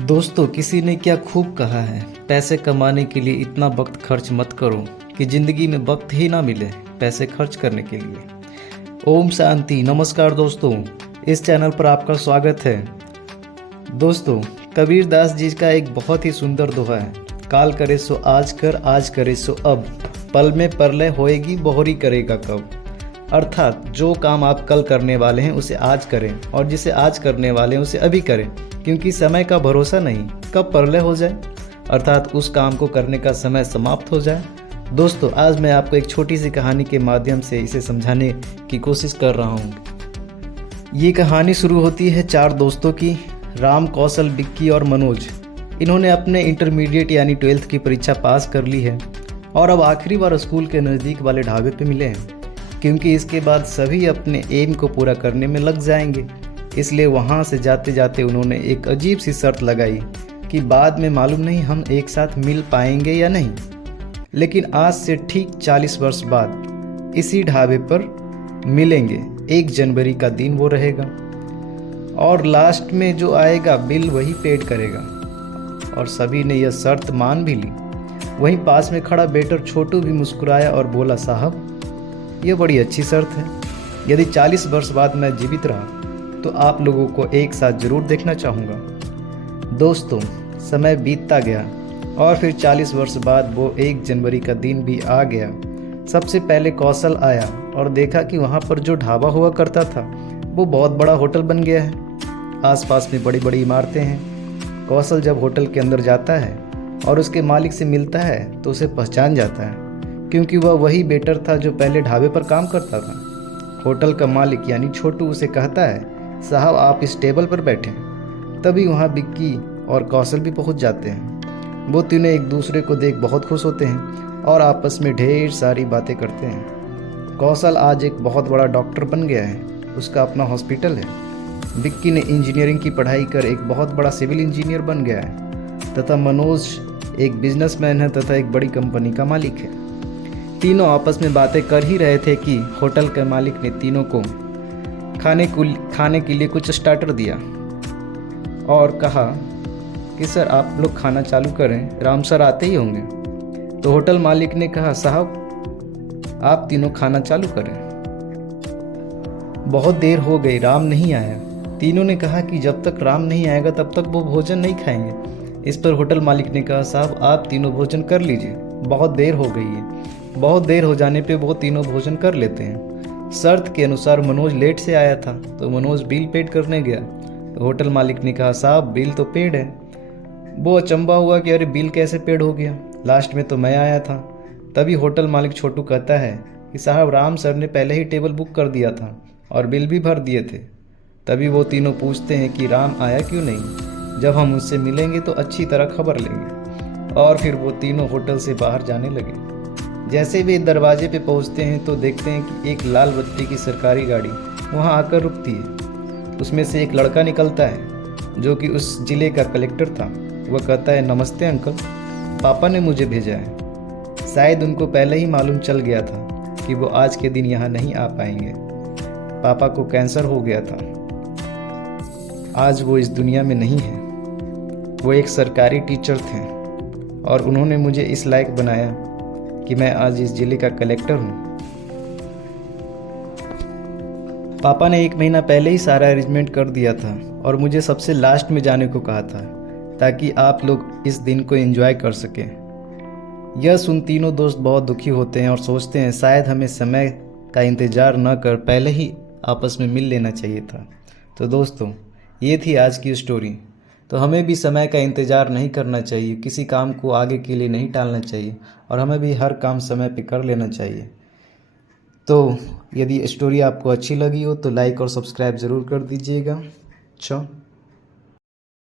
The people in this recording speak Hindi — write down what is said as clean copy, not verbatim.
दोस्तों, किसी ने क्या खूब कहा है, पैसे कमाने के लिए इतना वक्त खर्च मत करो कि ज़िंदगी में वक्त ही ना मिले पैसे खर्च करने के लिए। ओम शांति। नमस्कार दोस्तों, इस चैनल पर आपका स्वागत है। दोस्तों, कबीर दास जी का एक बहुत ही सुंदर दोहा है, काल करे सो आज कर, आज करे सो अब, पल में परलय होएगी बहुरी करेगा कब। अर्थात जो काम आप कल करने वाले हैं उसे आज करें, और जिसे आज करने वाले हैं उसे अभी करें, क्योंकि समय का भरोसा नहीं कब परलय हो जाए, अर्थात उस काम को करने का समय समाप्त हो जाए। दोस्तों, आज मैं आपको एक छोटी सी कहानी के माध्यम से इसे समझाने की कोशिश कर रहा हूँ। ये कहानी शुरू होती है चार दोस्तों की, राम, कौशल, विक्की और मनोज। इन्होंने अपने इंटरमीडिएट यानी 12th की परीक्षा पास कर ली है और अब आखिरी बार स्कूल के नज़दीक वाले ढाबे पे मिले हैं, क्योंकि इसके बाद सभी अपने एम को पूरा करने में लग जाएंगे। इसलिए वहाँ से जाते जाते उन्होंने एक अजीब सी शर्त लगाई कि बाद में मालूम नहीं हम एक साथ मिल पाएंगे या नहीं, लेकिन आज से ठीक 40 वर्ष बाद इसी ढाबे पर मिलेंगे। 1 जनवरी का दिन वो रहेगा और लास्ट में जो आएगा बिल वही पेड करेगा। और सभी ने यह शर्त मान भी ली। वहीं पास में खड़ा वेटर छोटू भी मुस्कुराया और बोला, साहब यह बड़ी अच्छी शर्त है। यदि 40 वर्ष बाद मैं जीवित रहा तो आप लोगों को एक साथ जरूर देखना चाहूँगा। दोस्तों, समय बीतता गया और फिर 40 वर्ष बाद वो 1 जनवरी का दिन भी आ गया। सबसे पहले कौशल आया और देखा कि वहाँ पर जो ढाबा हुआ करता था वो बहुत बड़ा होटल बन गया है। आसपास में बड़ी बड़ी इमारतें हैं। कौशल जब होटल के अंदर जाता है और उसके मालिक से मिलता है तो उसे पहचान जाता है, क्योंकि वह वही वेटर था जो पहले ढाबे पर काम करता था। होटल का मालिक यानी छोटू उसे कहता है, साहब आप इस टेबल पर बैठें। तभी वहाँ विक्की और कौशल भी पहुँच जाते हैं। वो तीनों एक दूसरे को देख बहुत खुश होते हैं और आपस में ढेर सारी बातें करते हैं। कौशल आज एक बहुत बड़ा डॉक्टर बन गया है, उसका अपना हॉस्पिटल है। विक्की ने इंजीनियरिंग की पढ़ाई कर एक बहुत बड़ा सिविल इंजीनियर बन गया है, तथा मनोज एक बिजनेसमैन है तथा एक बड़ी कंपनी का मालिक है। तीनों आपस में बातें कर ही रहे थे कि होटल के मालिक ने तीनों को खाने के लिए कुछ स्टार्टर दिया और कहा कि सर आप लोग खाना चालू करें, राम सर आते ही होंगे। तो होटल मालिक ने कहा, साहब आप तीनों खाना चालू करें। बहुत देर हो गई, राम नहीं आया। तीनों ने कहा कि जब तक राम नहीं आएगा तब तक वो भोजन नहीं खाएंगे। इस पर होटल मालिक ने कहा, साहब आप तीनों भोजन कर लीजिए, बहुत देर हो गई है। बहुत देर हो जाने पे वो तीनों भोजन कर लेते हैं। शर्त के अनुसार मनोज लेट से आया था तो मनोज बिल पेड करने गया। तो होटल मालिक ने कहा, साहब बिल तो पेड है। वो अचंभा हुआ कि अरे बिल कैसे पेड हो गया, लास्ट में तो मैं आया था। तभी होटल मालिक छोटू कहता है कि साहब राम सर ने पहले ही टेबल बुक कर दिया था और बिल भी भर दिए थे। तभी वो तीनों पूछते हैं कि राम आया क्यों नहीं, जब हम उससे मिलेंगे तो अच्छी तरह खबर लेंगे। और फिर वो तीनों होटल से बाहर जाने लगे। जैसे वे दरवाजे पे पहुंचते हैं तो देखते हैं कि एक लाल बत्ती की सरकारी गाड़ी वहां आकर रुकती है। उसमें से एक लड़का निकलता है जो कि उस जिले का कलेक्टर था। वह कहता है, नमस्ते अंकल, पापा ने मुझे भेजा है। शायद उनको पहले ही मालूम चल गया था कि वो आज के दिन यहाँ नहीं आ पाएंगे। पापा को कैंसर हो गया था, आज वो इस दुनिया में नहीं है। वो एक सरकारी टीचर थे और उन्होंने मुझे इस लायक बनाया कि मैं आज इस जिले का कलेक्टर हूँ। पापा ने 1 महीना पहले ही सारा अरेंजमेंट कर दिया था और मुझे सबसे लास्ट में जाने को कहा था ताकि आप लोग इस दिन को एंजॉय कर सकें। यह सुन तीनों दोस्त बहुत दुखी होते हैं और सोचते हैं शायद हमें समय का इंतज़ार न कर पहले ही आपस में मिल लेना चाहिए था। तो दोस्तों, ये थी आज की स्टोरी। तो हमें भी समय का इंतज़ार नहीं करना चाहिए, किसी काम को आगे के लिए नहीं टालना चाहिए और हमें भी हर काम समय पे कर लेना चाहिए। तो यदि स्टोरी आपको अच्छी लगी हो तो लाइक और सब्सक्राइब ज़रूर कर दीजिएगा। अच्छा।